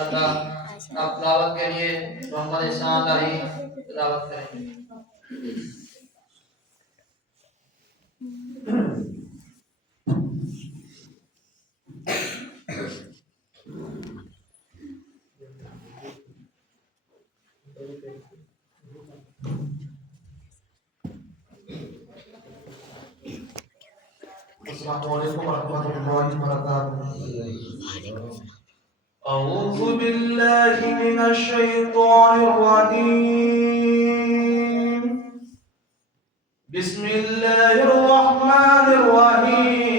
आप तिलावत के लिए मोहम्मद इरशाद अली तिलावत करेंगे। Assalamualaikum warahmatullahi wabarakatuh. أعوذ بالله من الشيطان الرجيم. بسم الله الرحمن الرحيم.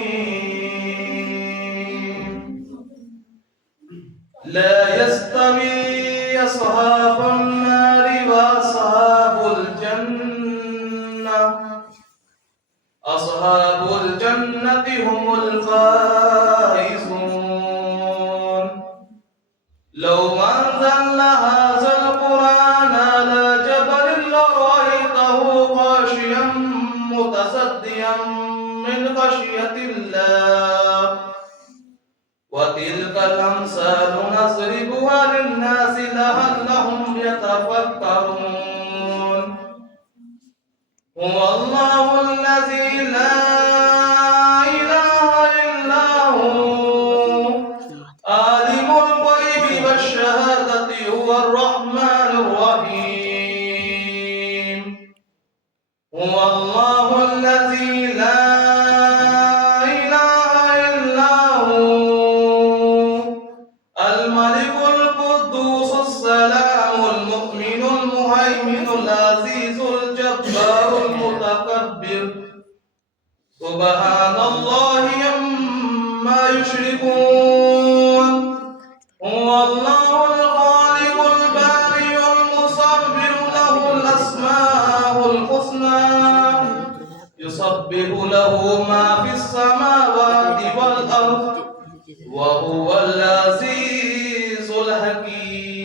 لا يستوي أصحاب النار وأصحاب الجنة. أصحاب الجنة هم الفائزون. لو أنزلنا هذا القرآن على جبل لرأيته خاشعا متصدعا من خشية الله. وتلك الأمثال نضربها للناس لعلهم يتفكرون. هو الله الذي لا إله إلا هو عالم الغيب والشهادة هو الرحمن الرحيم. هو الله الذي لا إله إلا هو الملك القدوس السلام المؤمن المهيمن العزيز الجبار المتكبر. سبحان الله عما يشركون. هو الله الخالق البارئ المصور له الأسماء الحسنى. يسبح له ما في السماوات والأرض وهو العزيز الحكيم.